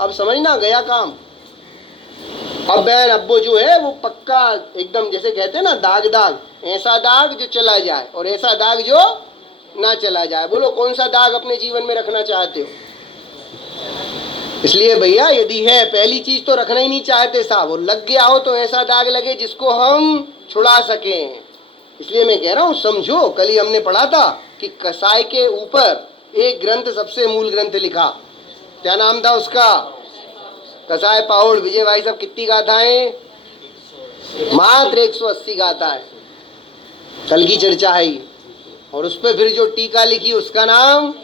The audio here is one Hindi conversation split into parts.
अब समझना गया काम। अब बहन अब वो जो है वो पक्का एकदम जैसे कहते हैं ना दाग दाग, ऐसा दाग जो चला जाए और ऐसा दाग जो ना चला जाए। बोलो कौन सा दाग अपने जीवन में रखना चाहते हो? इसलिए भैया यदि है पहली चीज तो रखना ही नहीं चाहते साहब, वो लग गया हो तो ऐसा दाग लगे जिसको हम छुड़ा सकें। इसलिए मैं कह रहा हूं समझो, कल ही हमने पढ़ा था कि कसाई के ऊपर एक ग्रंथ सबसे मूल ग्रंथ लिखा, क्या नाम था उसका? कसाय पाउड़। विजय भाई साहब कितनी गाथाएं? मात्र 180 गाथाएं कल की चर्चा है। और उस पर फिर जो टीका लिखी उसका नाम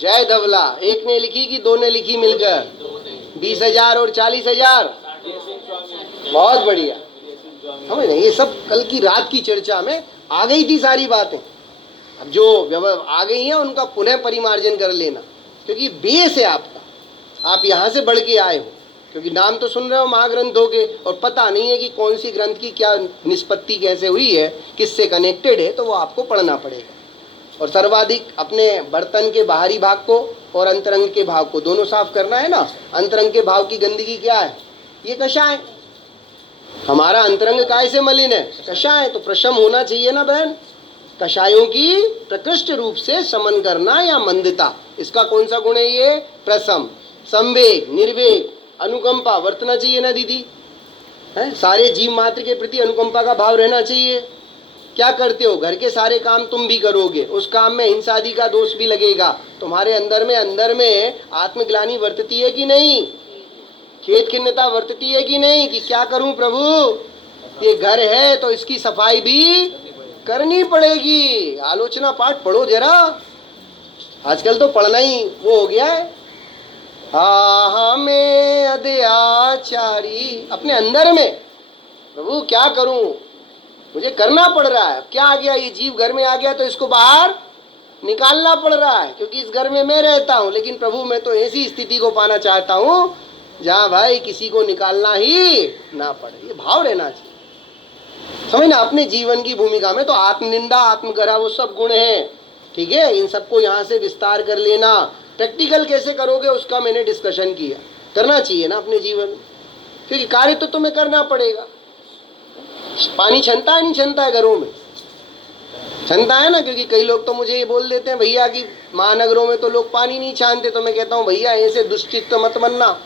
जय धवला। एक ने लिखी कि दो ने लिखी मिलकर? 20,000 और 40,000। बहुत बढ़िया। समझ नहीं, ये सब कल की रात की चर्चा में आ गई थी सारी बातें। अब जो आ गई हैं उनका पुनः परिमार्जन कर लेना, क्योंकि बेस है आपका। आप यहाँ से बढ़ के आए हो, क्योंकि नाम तो सुन रहे हो महाग्रंथों के और पता नहीं है कि कौन सी ग्रंथ की क्या निष्पत्ति कैसे हुई है, किससे कनेक्टेड है, तो वो आपको पढ़ना पड़ेगा। और सर्वाधिक अपने बर्तन के बाहरी भाग को और अंतरंग के भाग को दोनों साफ करना है ना। अंतरंग के भाव की गंदगी क्या है? ये कषाय। हमारा अंतरंग काय से मलिन है? कषाय। तो प्रशम होना चाहिए ना बहन। कषायों की प्रकृष्ट रूप से समन करना या मंदता, इसका कौन सा गुण है ये? प्रशम। संवेग, निर्वेग, अनुकंपा वर्तना चाहिए ना दीदी, है? सारे जीव मात्र के प्रति अनुकंपा का भाव रहना चाहिए। क्या करते हो? घर के सारे काम तुम भी करोगे, उस काम में हिंसा आदि का दोष भी लगेगा। तुम्हारे अंदर में आत्मग्लानि वर्तती है कि नहीं? खेद खिन्नता वर्तती है कि नहीं? कि क्या करूं प्रभु, ये घर है तो इसकी सफाई भी करनी पड़ेगी। आलोचना पाठ पढ़ो जरा, आजकल तो पढ़ना ही वो हो गया है। हमें अदयाचारी, अपने अंदर में प्रभु क्या करूं, मुझे करना पड़ रहा है। क्या आ गया, ये जीव घर में आ गया तो इसको बाहर निकालना पड़ रहा है, क्योंकि इस घर में मैं रहता हूं। लेकिन प्रभु मैं तो ऐसी स्थिति को पाना चाहता हूं जहां भाई किसी को निकालना ही ना पड़े। ये भाव रहना चाहिए। समझना, अपने जीवन की भूमिका में तो आत्मनिंदा, आत्मगरा, वो सब गुण हैं, ठीक है। इन सबको यहाँ से विस्तार कर लेना। प्रैक्टिकल कैसे करोगे उसका मैंने डिस्कशन किया। करना चाहिए ना अपने जीवन में, क्योंकि कार्य तो तुम्हें करना पड़ेगा। पानी छनता है नहीं छनता है घरों में? छनता है ना, क्योंकि कई लोग तो मुझे ये बोल देते हैं भैया कि महानगरों में तो लोग पानी नहीं छानते। तो मैं कहता हूँ भैया ऐसे दुष्चित्त मत बनना।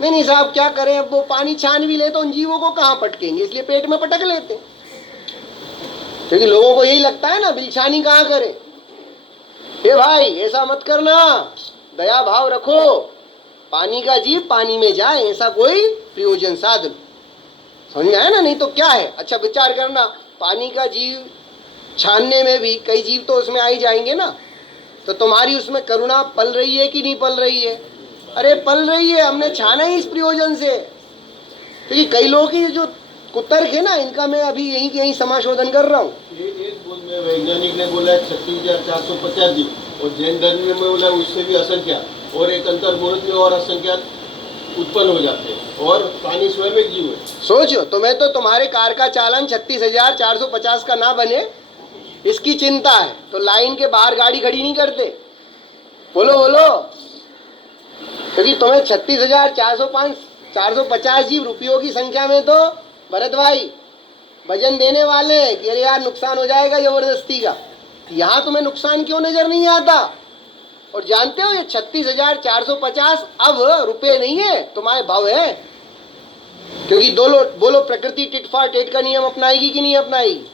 नहीं साहब क्या करें, अब वो पानी छान भी ले तो उन जीवों को कहाँ पटकेंगे, इसलिए पेट में पटक लेते हैं। क्योंकि लोगों को यही लगता है ना बिलछानी कहाँ करें। हे भाई ऐसा मत करना, दया भाव रखो। पानी का जीव पानी में जाए, ऐसा कोई प्रयोजन साधन, समझ में आया ना? नहीं तो क्या है। अच्छा विचार करना, पानी का जीव छानने में भी कई जीव तो उसमें आ ही जाएंगे ना। तो तुम्हारी उसमें करुणा पल रही है कि नहीं पल रही है? अरे पल रही है, हमने छाना ही इस प्रयोजन से। क्योंकि कई लोगों की जो कुतर्क है ना, इनका मैं अभी यहीं समाशोधन कर रहा हूँ। वैज्ञानिक ने बोला 36,450 जीव, और जैन धर्म में बोला उससे भी असंख्यात, और एक अंतर्मुहूर्त में और असंख्यात उत्पन्न हो जाते हैं, और पानी स्वयं एक जीव है। सोचो, तुम्हें तो तुम्हारे कार का चालान 36,450 का ना बने इसकी चिंता है, तो लाइन के बाहर गाड़ी खड़ी नहीं करते। बोलो बोलो, क्योंकि तुम्हें 36,450 जीव रुपयों की संख्या में तो भरत भाई वजन देने वाले कि अरे यार नुकसान हो जाएगा जबरदस्ती का। यहाँ तुम्हें नुकसान क्यों नजर नहीं आता? और जानते हो ये 36,450 अब रुपए नहीं है, तुम्हारे भाव है। क्योंकि बोलो प्रकृति टिट फॉर टेट का नियम अपनाएगी कि नहीं अपनाएगी?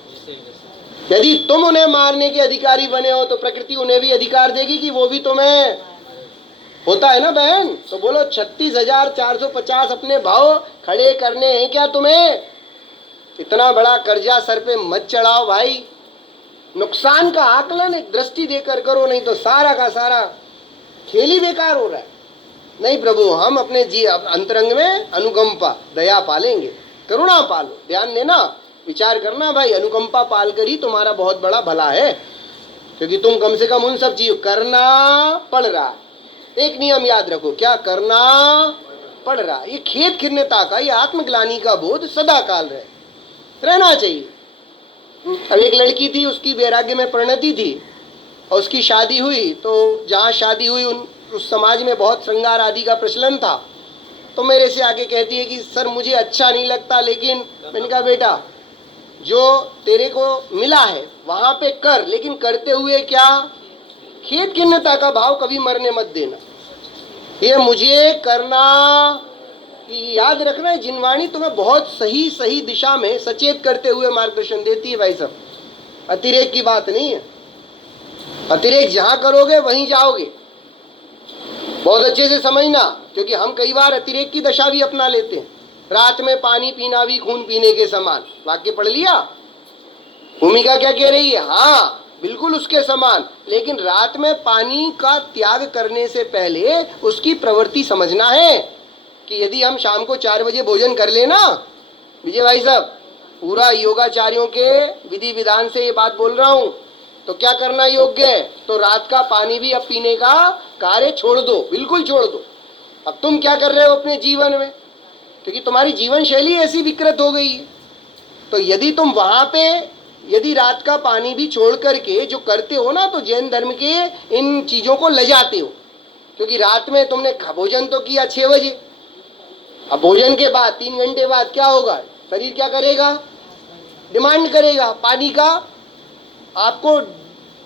यदि तुम उन्हें मारने के अधिकारी बने हो तो प्रकृति उन्हें भी अधिकार देगी कि वो भी तुम्हें, होता है ना बहन। तो बोलो 36,450 अपने भाव खड़े करने हैं क्या तुम्हें? इतना बड़ा कर्जा सर पे मत चढ़ाओ भाई। नुकसान का आकलन एक दृष्टि देकर करो, नहीं तो सारा का सारा खेल ही बेकार हो रहा है। नहीं प्रभु, हम अपने अंतरंग में अनुकंपा दया पालेंगे, करुणा पालो। ध्यान देना, विचार करना भाई, अनुकंपा पालकर ही तुम्हारा बहुत बड़ा भला है। क्योंकि तुम कम से कम उन सब चीजों करना पड़ रहा है। एक नियम याद रखो, क्या करना पड़ रहा है। ये खेद खिन्नता का, ये आत्मग्लानि का बोध सदा काल रहना चाहिए। अब एक लड़की थी, उसकी वैराग्य में परिणति थी, और उसकी शादी हुई। तो जहाँ शादी हुई उस समाज में बहुत श्रृंगार आदि का प्रचलन था, तो मेरे से आके कहती है कि सर मुझे अच्छा नहीं लगता, लेकिन मैंने कहा बेटा जो तेरे को मिला है वहां पे कर, लेकिन करते हुए क्या, खेत खिन्नता का भाव कभी मरने मत देना। ये मुझे करना, याद रखना है जिनवाणी तुम्हें बहुत सही सही दिशा में सचेत करते हुए मार्गदर्शन देती है भाई साहब, अतिरेक की बात नहीं है। अतिरेक जहां करोगे वहीं जाओगे, बहुत अच्छे से समझना, क्योंकि हम कई बार अतिरेक की दशा भी अपना लेते हैं। रात में पानी पीना भी खून पीने के समान, वाक्य पढ़ लिया, भूमिका क्या कह रही है, हाँ बिल्कुल उसके समान। लेकिन रात में पानी का त्याग करने से पहले उसकी प्रवृत्ति समझना है कि यदि हम शाम को 4 बजे भोजन कर लेना, विजय भाई साहब पूरा योगाचार्यों के विधि विधान से ये बात बोल रहा हूं, तो क्या करना योग्य है, तो रात का पानी भी अब पीने का कार्य छोड़ दो, बिल्कुल छोड़ दो। अब तुम क्या कर रहे हो अपने जीवन में, क्योंकि तुम्हारी जीवन शैली ऐसी विकृत हो गई है। तो यदि तुम वहां पे यदि रात का पानी भी छोड़ करके जो करते हो ना, तो जैन धर्म के इन चीजों को ले जाते हो, क्योंकि रात में तुमने भोजन तो किया 6 बजे, अब भोजन के बाद 3 घंटे बाद क्या होगा, शरीर क्या करेगा, डिमांड करेगा पानी का आपको,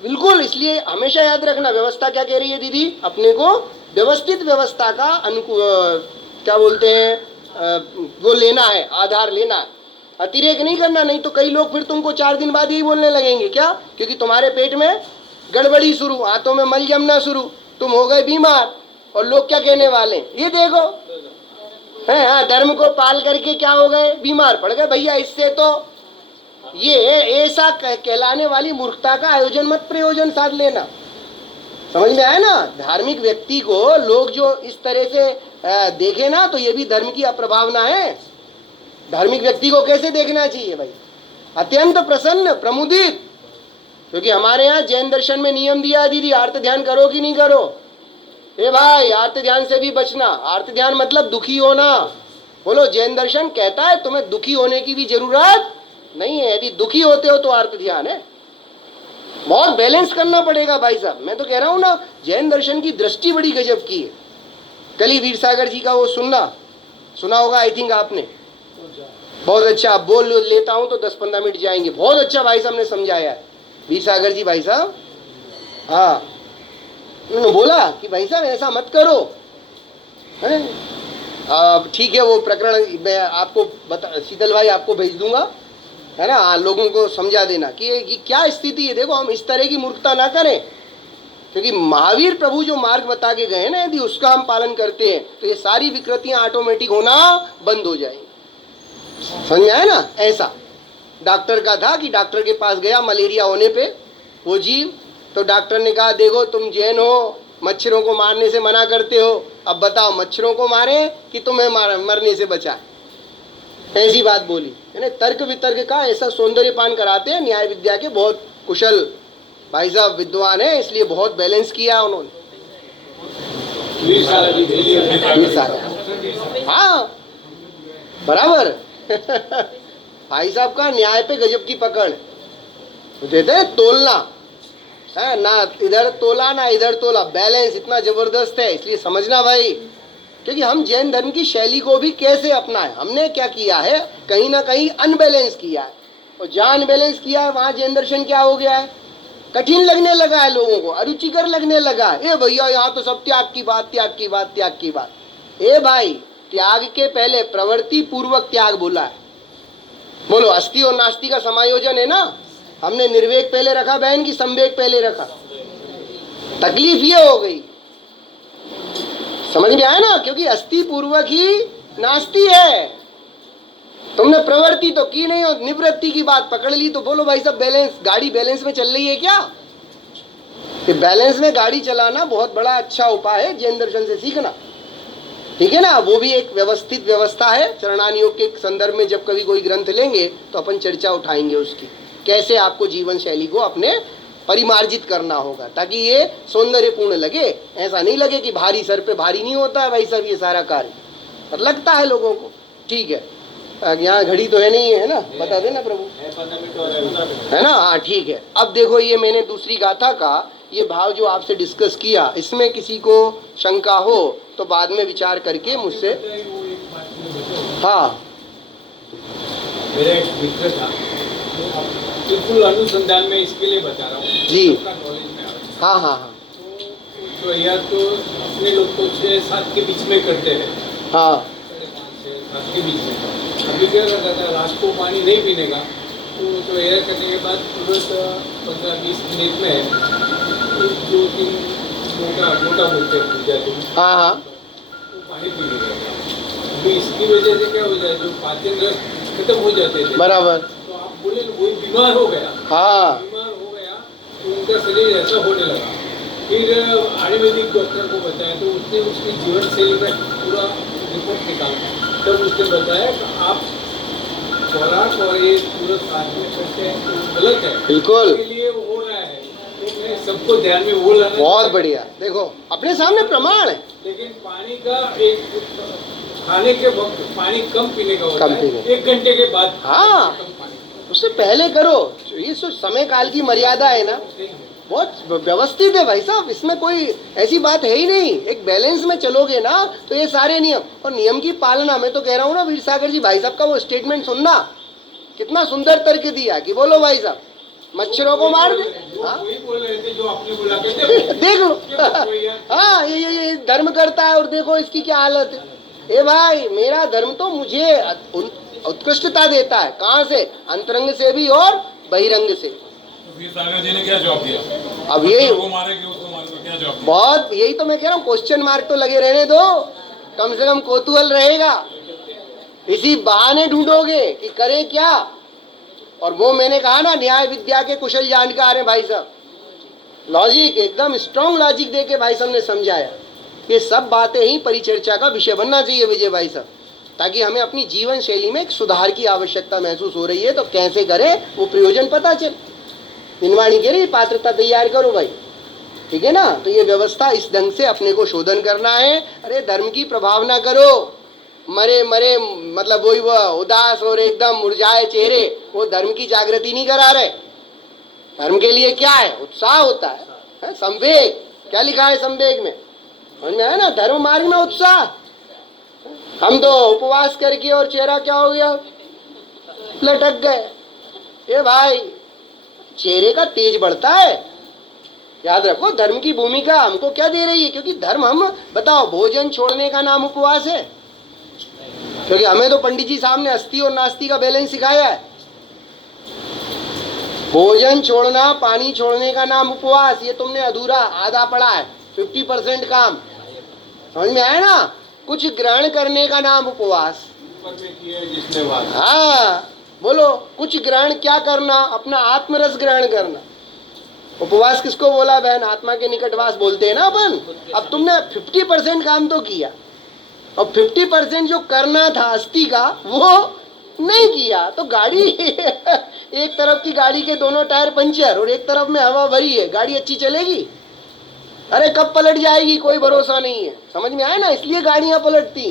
बिल्कुल। इसलिए हमेशा याद रखना, व्यवस्था क्या कह रही है दीदी, अपने को व्यवस्थित व्यवस्था का क्या बोलते हैं वो लेना है, आधार लेना है, अतिरेक नहीं करना। नहीं तो कई लोग फिर तुमको 4 दिन बाद यही बोलने लगेंगे, क्या, क्योंकि तुम्हारे पेट में गड़बड़ी शुरू, हाथों में मल जमना शुरू, तुम हो गए बीमार, और लोग क्या कहने वाले, ये देखो है, हाँ धर्म को पाल करके क्या हो गए, बीमार पड़ गए। भैया इससे तो ये ऐसा कहलाने वाली मूर्खता का आयोजन मत प्रयोजन साध लेना, समझ में आया ना। धार्मिक व्यक्ति को लोग जो इस तरह से देखे ना, तो ये भी धर्म की अप्रभावना है। धार्मिक व्यक्ति को कैसे देखना चाहिए भाई, अत्यंत प्रसन्न प्रमुदित, क्योंकि हमारे यहाँ जैन दर्शन में नियम दिया है दीदी, आर्त ध्यान करो कि नहीं करो, ए भाई आर्त ध्यान से भी बचना। आर्त ध्यान मतलब दुखी होना, बोलो जैन दर्शन कहता है तुम्हें दुखी होने की भी जरूरत नहीं है, यदि दुखी होते हो तो आर्त ध्यान है। बहुत बैलेंस करना पड़ेगा भाई साहब, मैं तो कह रहा हूँ ना, जैन दर्शन की दृष्टि बड़ी गजब की है। कल ही वीर सागर जी का वो सुना होगा आई थिंक आपने, बहुत अच्छा, बोल लेता हूँ तो 10-15 मिनट जाएंगे, बहुत अच्छा भाई साहब ने समझाया है, वीर सागर जी भाई साहब, हाँ उन्होंने बोला कि भाई साहब ऐसा मत करो, ठीक है वो प्रकरण मैं आपको शीतल भाई आपको भेज दूंगा, है ना, लोगों को समझा देना कि ये क्या स्थिति है। देखो हम इस तरह की मूर्खता ना करें, क्योंकि महावीर प्रभु जो मार्ग बता के गए ना, यदि उसका हम पालन करते हैं तो ये सारी विकृतियां ऑटोमेटिक होना बंद हो जाएंगी। समझ में आया ना। ऐसा डॉक्टर का था कि डॉक्टर के पास गया मलेरिया होने पे वो जीव, तो डॉक्टर ने कहा देखो तुम जैन हो, मच्छरों को मारने से मना करते हो, अब बताओ मच्छरों को मारे कि तुम्हें मरने से बचाए, ऐसी बात बोली। यानी तर्क वितर्क का ऐसा सौंदर्य पान कराते हैं, न्याय विद्या के बहुत कुशल भाई साहब विद्वान है, इसलिए बहुत बैलेंस किया उन्होंने। हाँ बराबर भाई साहब का न्याय पे गजब की पकड़, देते हैं तोलना है ना, इधर तोला ना इधर तोला, बैलेंस इतना जबरदस्त है। इसलिए समझना भाई, क्योंकि हम जैन धर्म की शैली को भी कैसे अपनाएं, हमने क्या किया है, कहीं ना कहीं अनबैलेंस किया है, और जहाँ अनबैलेंस किया है वहाँ जैन दर्शन क्या हो गया है, कठिन लगने लगा है लोगों को, अरुचिकर लगने लगा है। ए भैया यहाँ तो सब त्याग की बात, त्याग की बात, त्याग की बात। ए भाई त्याग के पहले प्रवृत्ति पूर्वक त्याग बोला है। बोलो अस्थि और नास्ति का समायोजन है ना, हमने निर्वेग पहले रखा बहन की संवेग पहले रखा, तकलीफ ये हो गई, समझ में आया ना, क्योंकि अस्थि पूर्वक ही नास्ति है। तुमने प्रवृत्ति तो की नहीं, और निवृत्ति की बात पकड़ ली, तो बोलो भाई साहब बैलेंस, गाड़ी बैलेंस में चल रही है क्या। बैलेंस में गाड़ी चलाना बहुत बड़ा अच्छा उपाय है जैन दर्शन से सीखना, ठीक है ना। वो भी एक व्यवस्थित व्यवस्था है। चरणान योग के संदर्भ में जब कभी कोई ग्रंथ लेंगे तो अपन चर्चा उठाएंगे उसकी, कैसे आपको जीवन शैली को अपने परिमार्जित करना होगा ताकि ये सौंदर्यपूर्ण लगे। ऐसा नहीं लगे कि भारी, सर पे भारी नहीं होता है भाई साहब ये सारा कार्य, पर लगता है लोगों को। ठीक है, यहाँ घड़ी तो है नहीं है ना, बता देना प्रभु, है ना। हाँ ठीक है। अब देखो ये मैंने दूसरी गाथा का ये भाव जो आपसे डिस्कस किया, इसमें किसी को शंका हो तो बाद में विचार करके मुझसे। हाँ, मेरा एक मित्र था, बिल्कुल अनुसंधान में इसके लिए बता रहा हूँ जी। सबका नॉलेज में आ रहा है। हाँ हाँ हाँ तो या तो अपने लोग तो 6-7 के बीच में करते हैं, हाँ 5-6-7 के बीच में। अभी क्या करता था, रात को पानी नहीं पीने का, तो एयर करने के बाद तुरंत 15-20 मिनट में 2-3 मोटा बोलते हैं पूजा दिन, हाँ हाँ तो पानी पीने का। अभी इसकी वजह से क्या हो जाए, जो पाचन रस खत्म हो जाते थे, बराबर। तो आप बोले ना, वही बीमार हो गया। हाँ बीमार हो गया तो उनका शरीर ऐसा होने लगा। फिर आयुर्वेदिक डॉक्टर को बताया तो उसने उसकी जीवन शैली में पूरा रिपोर्ट निकाला, तब उसने बताया कि आप खुराक और ये पूरा साथ में करते हैं तो गलत है, बिल्कुल, इसके लिए वो हो रहा है। तो मैं सबको ध्यान में वो लाना, बहुत बढ़िया। देखो अपने सामने प्रमाण है। लेकिन पानी का एक खाने के वक्त पानी कम पीने का होता कम है, पीने। 1 घंटे के बाद हाँ। कम पानी। उससे पहले करो, ये समय काल की मर्यादा है ना, बहुत व्यवस्थित है भाई साहब, इसमें कोई ऐसी बात है ही नहीं। एक बैलेंस में चलोगे ना तो ये सारे नियम, और नियम की पालना, मैं तो कह रहा हूँ ना वीर सागर जी, भाई साहब का वो स्टेटमेंट सुनना, कितना सुंदर तर्क दिया कि बोलो भाई साहब मच्छरों को मार दे। हाँ वही बोल रहे थे जो आपने बोला, कहते देख लो। हाँ ये धर्म करता है और देखो इसकी क्या हालत है। ए भाई, मेरा धर्म तो मुझे उत्कृष्टता देता है, कहाँ से? अंतरंग से भी और बहिरंग से। वीर सागर जी ने क्या जवाब दिया? अब यही वो मारेंगे उसको मारेंगे, क्या जवाब दिया? बहुत, यही तो मैं कह रहा हूँ, क्वेश्चन मार्क तो लगे रहने दो, कम से कम कौतूहल रहेगा। इसी बहाने ढूंढोगे कि करें क्या। और वो मैंने कहा ना, न्याय विद्या के कुशल जानकार हैं भाई साहब, लॉजिक एकदम स्ट्रॉन्ग लॉजिक दे के भाई साहब ने समझाया। ये सब बातें ही परिचर्चा का विषय बनना चाहिए विजय भाई साहब, ताकि हमें अपनी जीवन शैली में एक सुधार की आवश्यकता महसूस हो रही है तो कैसे करें वो प्रयोजन पता चले। निनवाणी के लिए पात्रता तैयार करो भाई, ठीक है ना। तो ये व्यवस्था इस ढंग से अपने को शोधन करना है। अरे धर्म की प्रभावना करो, मरे मरे मतलब वही वो उदास और एकदम मुरझाए चेहरे, वो धर्म की जागृति नहीं करा रहे। धर्म के लिए क्या है? उत्साह होता है, संवेग। क्या लिखा है संवेग में? समझ में आया ना, धर्म मार्ग में उत्साह। हम तो उपवास करके और चेहरा क्या हो गया, लटक गए। ये भाई चेहरे का तेज बढ़ता है। याद रखो धर्म की भूमिका हमको क्या दे रही है, क्योंकि धर्म, हम बताओ, भोजन छोड़ने का नाम उपवास है? क्योंकि हमें तो पंडित जी साहब ने अस्थि और नास्ति का बैलेंस सिखाया है। भोजन छोड़ना, पानी छोड़ने का नाम उपवास, ये तुमने अधूरा आधा पढ़ा है, 50% काम। समझ में आया ना? कुछ ग्रहण करने का नाम उपवास। ऊपर में किया है जिसने वाद। हाँ बोलो, कुछ ग्रहण क्या करना? अपना आत्मरस ग्रहण करना। उपवास किसको बोला बहन? आत्मा के निकटवास बोलते हैं ना अपन। अब तुमने 50% काम तो किया, और 50% जो करना था अस्थि का वो नहीं किया, तो गाड़ी एक तरफ की गाड़ी के दोनों टायर पंचर और एक तरफ में हवा भरी है, गाड़ी अच्छी चलेगी? अरे कब पलट जाएगी कोई भरोसा नहीं है। समझ में आया ना? इसलिए गाड़ियां पलटती।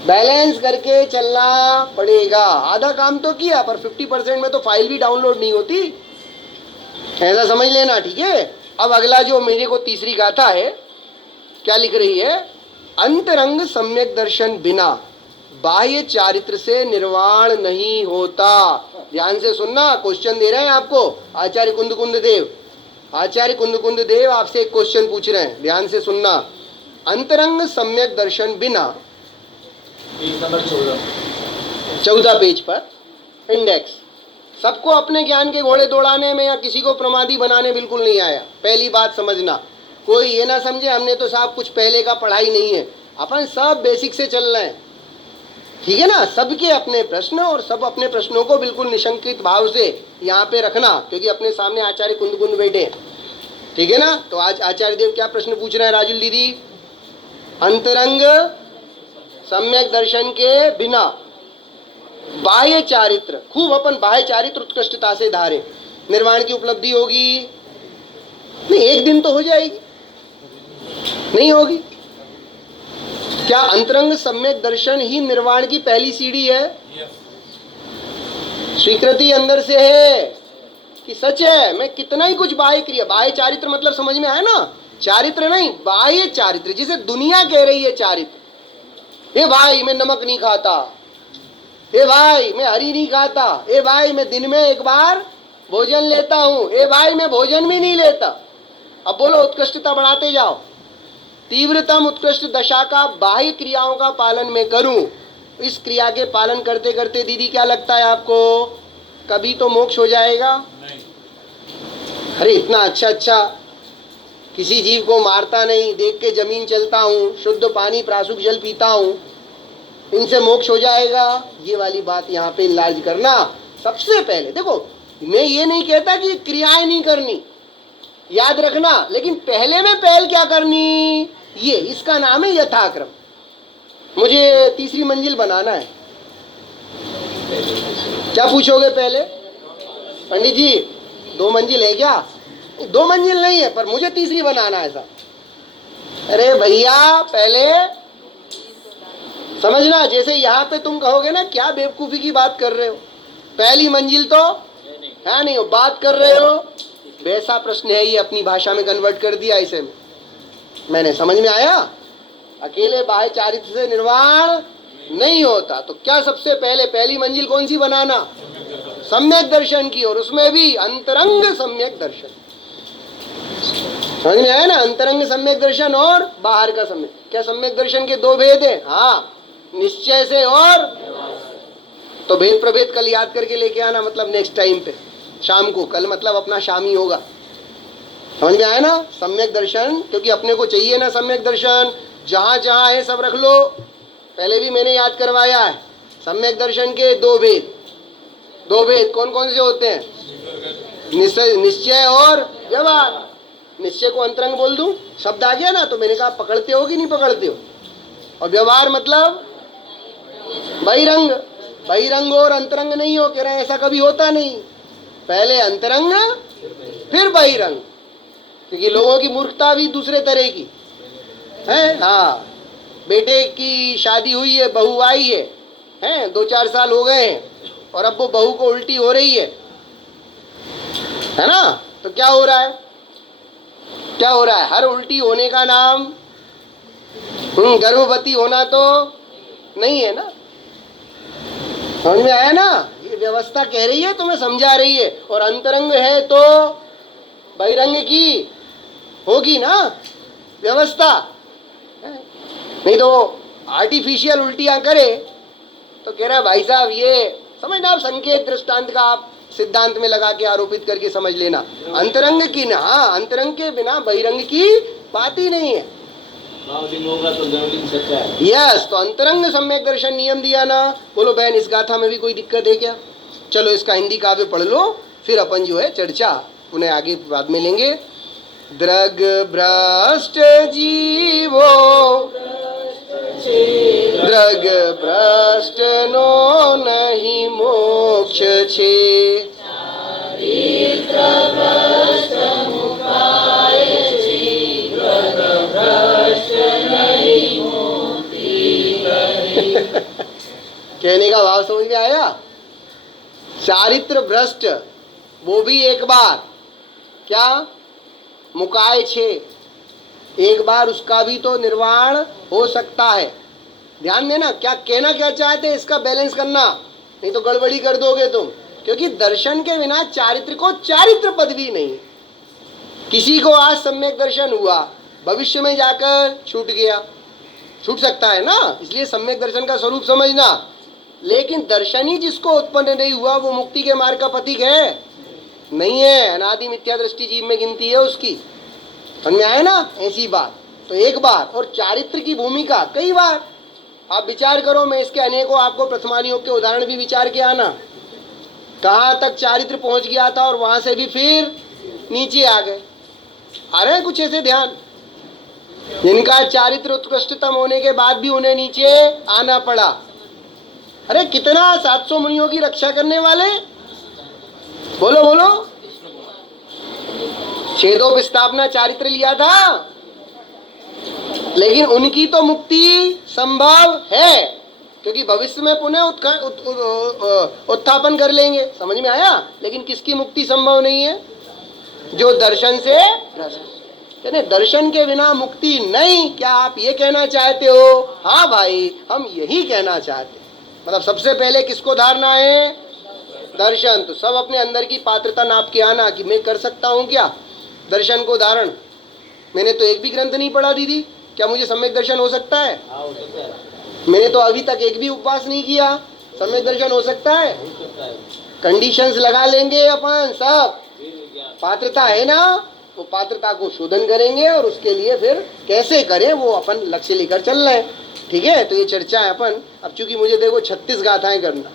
बैलेंस करके चलना पड़ेगा। आधा काम तो किया, पर 50% में तो फाइल भी डाउनलोड नहीं होती, ऐसा समझ लेना, ठीक है। अब अगला जो मेरे को तीसरी गाथा है, क्या लिख रही है? अंतरंग सम्यक दर्शन बिना बाह्य चारित्र से निर्वाण नहीं होता। ध्यान से सुनना, क्वेश्चन दे रहे हैं आपको आचार्य कुंद देव। आचार्य कुंद देव आपसे एक क्वेश्चन पूछ रहे हैं, ध्यान से सुनना। अंतरंग सम्यक दर्शन बिना, पेज नंबर 14 पेज पर इंडेक्स। सबको अपने ज्ञान के घोड़े दौड़ाने में या किसी को प्रमादी बनाने बिल्कुल नहीं आया। पहली बात समझना, कोई ये ना समझे हमने तो साहब कुछ पहले का पढ़ाई नहीं है, अपन सब बेसिक से चल रहे हैं, ठीक है ना। सबके अपने प्रश्न, और सब अपने प्रश्नों को बिल्कुल निशंकित भाव से यहाँ पे रखना, क्योंकि अपने सामने आचार्य कुंद बैठे, ठीक है ना। तो आज आचार्य देव क्या प्रश्न पूछ रहे हैं राजुल दीदी? अंतरंग सम्यक दर्शन के बिना बाह्य चारित्र, खूब अपन बाह्य चारित्र उत्कृष्टता से धारे, निर्वाण की उपलब्धि होगी नहीं? एक दिन तो हो जाएगी, नहीं होगी क्या? अंतरंग सम्यक दर्शन ही निर्वाण की पहली सीढ़ी है। स्वीकृति अंदर से है कि सच है, मैं कितना ही कुछ बाह्य क्रिया, बाह्य चारित्र मतलब समझ में आया ना, चारित्र नहीं बाह्य चारित्र, जिसे दुनिया कह रही है चारित्र। हे भाई मैं नमक नहीं खाता, हे भाई मैं हरी नहीं खाता, हे भाई मैं दिन में एक बार भोजन लेता हूं, हे भाई मैं भोजन भी नहीं लेता। अब बोलो उत्कृष्टता बढ़ाते जाओ। तीव्रतम उत्कृष्ट दशा का बाह्य क्रियाओं का पालन मैं करूं, इस क्रिया के पालन करते करते दीदी क्या लगता है आपको, कभी तो मोक्ष हो जाएगा? नहीं। अरे इतना अच्छा अच्छा, किसी जीव को मारता नहीं, देख के जमीन चलता हूँ, शुद्ध पानी प्रासुक जल पीता हूँ, इनसे मोक्ष हो जाएगा? ये वाली बात यहाँ पे इलाज करना सबसे पहले। देखो मैं ये नहीं कहता कि क्रियाएं नहीं करनी, याद रखना, लेकिन पहले में पहल क्या करनी, ये इसका नाम है यथाक्रम। मुझे तीसरी मंजिल बनाना है, क्या पूछोगे पहले? पंडित जी 2 मंजिल है क्या? 2 मंजिल नहीं है, पर मुझे तीसरी बनाना है ऐसा। अरे भैया पहले समझना, जैसे यहाँ पे तुम कहोगे ना क्या बेवकूफी की बात कर रहे हो, पहली मंजिल तो है नहीं हो, बात कर रहे हो, वैसा प्रश्न है, ये अपनी भाषा में कन्वर्ट कर दिया इसे मैंने, समझ में आया? अकेले बाह्य चारित्र से निर्वाण नहीं होता, तो क्या सबसे पहले पहली मंजिल कौन सी बनाना? सम्यक दर्शन की, और उसमें भी अंतरंग सम्यक दर्शन। समझ में आया ना, अंतरंग सम्यक दर्शन और बाहर का सम्यक। क्या सम्यक दर्शन के 2 भेद है? हाँ, निश्चय से और, तो भेद प्रभेद कल याद करके लेके आना, मतलब नेक्स्ट टाइम पे शाम को, कल मतलब अपना शाम ही होगा। समझ में आया ना, सम्यक दर्शन, क्योंकि अपने को चाहिए ना सम्यक दर्शन, जहां जहां है सब रख लो, पहले भी मैंने याद करवाया है। सम्यक दर्शन के 2 भेद, 2 भेद कौन कौन से होते हैं? निश्चय और व्यवहार। निश्चय को अंतरंग बोल दूं, शब्द आ गया ना, तो मैंने कहा पकड़ते हो कि नहीं पकड़ते हो? और व्यवहार मतलब बहिरंग, बहिरंग और अंतरंग नहीं हो, कह रहे हैं ऐसा कभी होता नहीं, पहले अंतरंग फिर बहिरंग, क्योंकि लोगों की मूर्खता भी दूसरे तरह की है। हाँ, बेटे की शादी हुई है, बहू आई है 2-4 साल हो गए हैं, और अब वो बहू को उल्टी हो रही है ना, तो क्या हो रहा है, क्या हो रहा है? हर उल्टी होने का नाम गर्भवती होना तो नहीं है ना। समझ में आया ना, ये व्यवस्था कह रही है, तुम्हें समझा रही है। और अंतरंग है तो बहिरंग की होगी ना व्यवस्था, नहीं तो आर्टिफिशियल उल्टियां करे तो कह रहा है भाई साहब, ये समझना, आप संकेत दृष्टांत का आप सिद्धांत में लगा के आरोपित करके समझ लेना। अंतरंग की ना, अंतरंग के बिना बहिरंग की बात ही नहीं है। होगा तो जर्मलिंग सच्चा है। यस, तो अंतरंग सम्यक दर्शन नियम दिया ना। बोलो बहन, इस गाथा में भी कोई दिक्कत है क्या? चलो इसका हिंदी काव्य पढ़ लो, फिर अपन जो है चर्चा उन्हें आगे बाद में लेंगे। द्रग भ्रष्ट जीवो, द्रग भ्रष्ट नो नहीं मोक्ष छे, कहने का भाव समझ में आया? चारित्र भ्रष्ट, वो भी एक बार, क्या मुकाय छे, एक बार उसका भी तो निर्वाण हो सकता है। ध्यान देना, क्या कहना क्या चाहते हैं, इसका बैलेंस करना, नहीं तो गड़बड़ी कर दोगे तुम। क्योंकि दर्शन के बिना चारित्र को चारित्र पदवी नहीं। किसी को आज सम्यक दर्शन हुआ, भविष्य में जाकर छूट गया, छूट सकता है ना, इसलिए सम्यक दर्शन का स्वरूप समझना। लेकिन दर्शन ही जिसको उत्पन्न नहीं हुआ, वो मुक्ति के मार्ग का प्रतीक है नहीं है, अनादि मिथ्या दृष्टि जीव में गिनती है उसकी। समझ में आया ना, ऐसी बात। तो एक बार, और चारित्र की भूमिका कई बार आप विचार करो, मैं इसके अनेकों आपको प्रथमानियोग के उदाहरण भी विचार के आना, कहाँ तक चारित्र पहुंच गया था और वहां से भी फिर नीचे आ गए। आ रहे हैं कुछ ऐसे ध्यान, जिनका चारित्र उत्कृष्टतम होने के बाद भी उन्हें नीचे आना पड़ा। अरे कितना 700 मुनियों की रक्षा करने वाले, बोलो बोलो, छेदोपस्थापना चारित्र लिया था, लेकिन उनकी तो मुक्ति संभव है, क्योंकि भविष्य में पुनः उत्थापन कर लेंगे। समझ में आया? लेकिन किसकी मुक्ति संभव नहीं है? जो दर्शन से भ्रष्ट। यानी दर्शन के बिना मुक्ति नहीं। क्या आप ये कहना चाहते हो? हाँ भाई, हम यही कहना चाहते हैं। मतलब सबसे पहले किसको धारना है? दर्शन। तो सब अपने अंदर की पात्रता नाप के आना कि मैं कर सकता हूँ क्या दर्शन को धारण। मैंने तो एक भी ग्रंथ नहीं पढ़ा दीदी, क्या मुझे सम्यक दर्शन हो सकता है? मैंने तो अभी तक एक भी उपवास नहीं किया, सम्यक दर्शन हो सकता है? कंडीशंस लगा लेंगे अपन सब, पात्रता है ना, वो पात्रता को शोधन करेंगे और उसके लिए फिर कैसे करें वो अपन लक्ष्य लेकर चल रहे हैं। ठीक है, तो ये चर्चा है अपन। अब चूंकि मुझे देखो 36 गाथाएं करना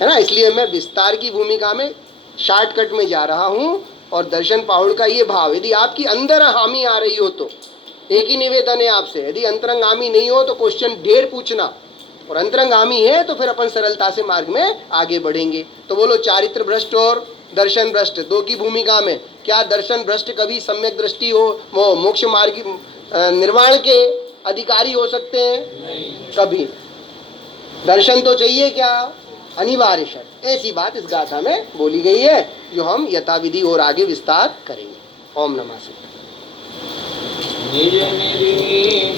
है ना, इसलिए मैं विस्तार की भूमिका में शॉर्टकट में जा रहा हूँ। और दर्शन पाहुड़ का ये भाव, यदि आपकी अंदर हामी आ रही हो तो एक ही निवेदन है आपसे, यदि अंतरंग हामी नहीं हो तो क्वेश्चन ढेर पूछना, और अंतरंग हामी है तो फिर अपन सरलता से मार्ग में आगे बढ़ेंगे। तो बोलो, चारित्र भ्रष्ट और दर्शन भ्रष्ट दो की भूमिका में, क्या दर्शन भ्रष्ट कभी सम्यक दृष्टि हो वो मोक्ष मार्ग निर्वाण के अधिकारी हो सकते हैं? कभी। दर्शन तो चाहिए क्या? अनिवार्य शर्त। ऐसी बात इस गाथा में बोली गई है, जो हम यथाविधि और आगे विस्तार करेंगे। ओम नमः शिवाय। निज निधि